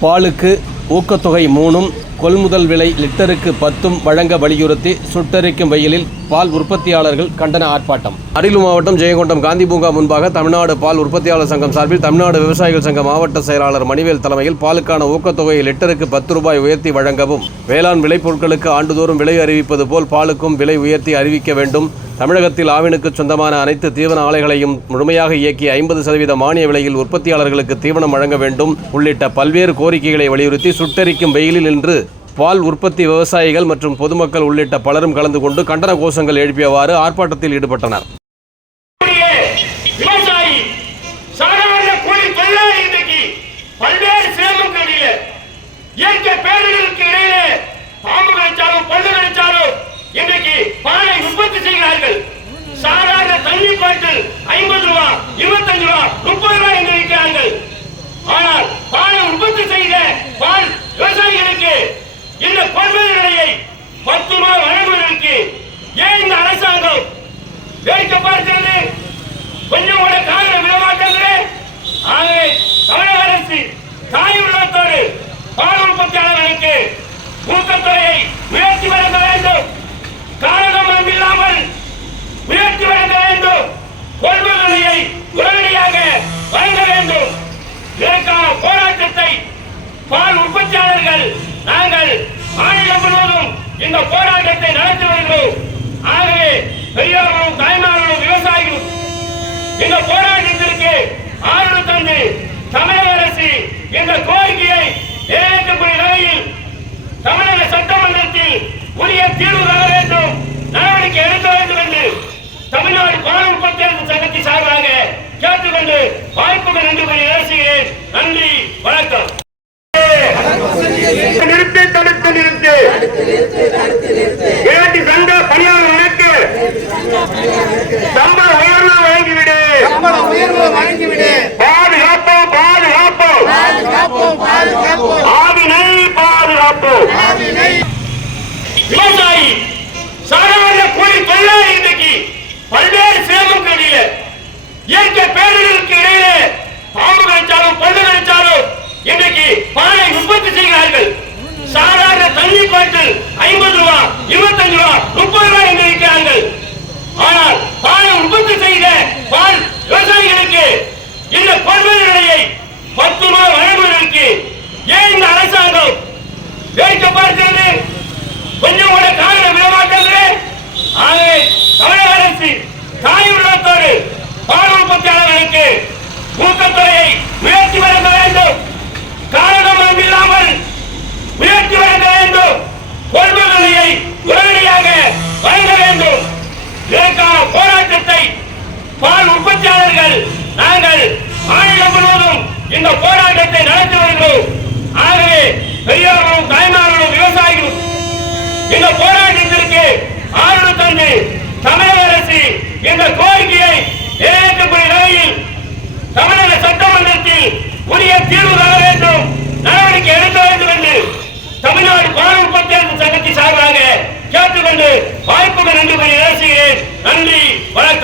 பாலுக்கு ஊக்கத்தொகை மூணும் கொள்முதல் விலை லிட்டருக்கு பத்தும் வழங்க வலியுறுத்தி சுட்டரிக்கும் வெயிலில் பால் உற்பத்தியாளர்கள் கண்டன ஆர்ப்பாட்டம். அரியலூர் மாவட்டம் ஜெயங்கொண்டம் காந்தி பூங்கா முன்பாக தமிழ்நாடு பால் உற்பத்தியாளர் சங்கம் சார்பில் தமிழ்நாடு விவசாயிகள் சங்க மாவட்ட செயலாளர் மணிவேல் தலைமையில் பாலுக்கான ஊக்கத்தொகையை லிட்டருக்கு பத்து ரூபாய் உயர்த்தி வழங்கவும் வேளாண் விளைபொருட்களுக்கு ஆண்டுதோறும் விலை அறிவிப்பது போல் பாலுக்கும் விலை உயர்த்தி அறிவிக்க வேண்டும். தமிழகத்தில் ஆவினுக்கு சொந்தமான அனைத்து தீவன ஆலைகளையும் முழுமையாக இயக்கி ஐம்பது சதவீத மானிய விலையில் உற்பத்தியாளர்களுக்கு தீவனம் வழங்க வேண்டும். உள்ளிட்ட பல்வேறு கோரிக்கைகளை வலியுறுத்தி சுட்டெரிக்கும் வெயிலில் நின்று பால் உற்பத்தி விவசாயிகள் மற்றும் பொதுமக்கள் உள்ளிட்ட பலரும் கலந்து கொண்டு கண்டன கோஷங்கள் எழுப்பியவாறு ஆர்ப்பாட்டத்தில் ஈடுபட்டனர். பல்வேறு இயற்கை வேடிக்கை கொஞ்சம் கூட காதல விடமாட்டேங்குது ஆகவே தமிழக அரசு தாய் உள்ளத்தோடு பால் உற்பத்தியாளர்களுக்கு ஊக்கத்துறையை உயர்த்தி வழங்க வேண்டும். காரணம் இல்லாமல் உயர்த்தி வழங்க வேண்டும். கொள்முதலையை உடனடியாக வழங்க வேண்டும். இதற்கான போராட்டத்தை பால் உற்பத்தியாளர்கள் நாங்கள் மாநிலம் முழுவதும் இந்த போராட்டத்தை நடத்தி வருகிறோம். ஆதரவு தந்து தமிழக அரசு என்ற கோரிக்கையை நிறைவேற்றக்கூடிய நிலையில் தமிழக சட்டமன்றத்தில் உரிய தீர்வு தர வேண்டும் நடவடிக்கை எடுக்க வேண்டும் என்று தமிழ்நாடு பால் உற்பத்தியாளர் சங்கத்தின் சார்பாக கேட்டுக்கொண்டு வாய்ப்புகள் நன்றி கூறி பேசுகிறேன். நன்றி வணக்கம். நிறுத்து தடுத்து நிறுத்து. வேட்டி சங்க பணியாளர்களுக்கு வேடிக்கை பார்க்கிறது கொஞ்சம் கூட காதல விடமாட்டது ஆகவே தமிழக அரசு தாய் உள்ளத்தோடு பால் உற்பத்தியாளர்களுக்கு ஊக்கத்தொகையை உயர்த்தி வழங்க வேண்டும். காரணம் இல்லாமல் உயர்த்தி வழங்க வேண்டும். கொள்முதலையை உடனடியாக வழங்க வேண்டும். இதற்கான போராட்டத்தை பால் உற்பத்தியாளர்கள் நாங்கள் மாநிலம் முழுவதும் இந்த போராட்டத்தை நடத்தி வருகிறோம் ஆகவே பெரியோர்களும் தாய்மார்களும் விவசாயிகளும் இந்த போராட்டத்திற்கு ஆதரவு தந்து தமிழக அரசு இந்த கோரிக்கையை நிறைவேற்றக்கூடிய நிலையில் தமிழக சட்டமன்றத்தில் உரிய தீர்வு தர வேண்டும் நடவடிக்கை எடுக்க வேண்டும் என்று தமிழ்நாடு பால் உற்பத்தியாளர் சங்கத்தின் சார்பாக கேட்டுக்கொண்டு வாய்ப்புகள் நன்றி கூறி பேசுகிறேன். நன்றி வணக்கம்.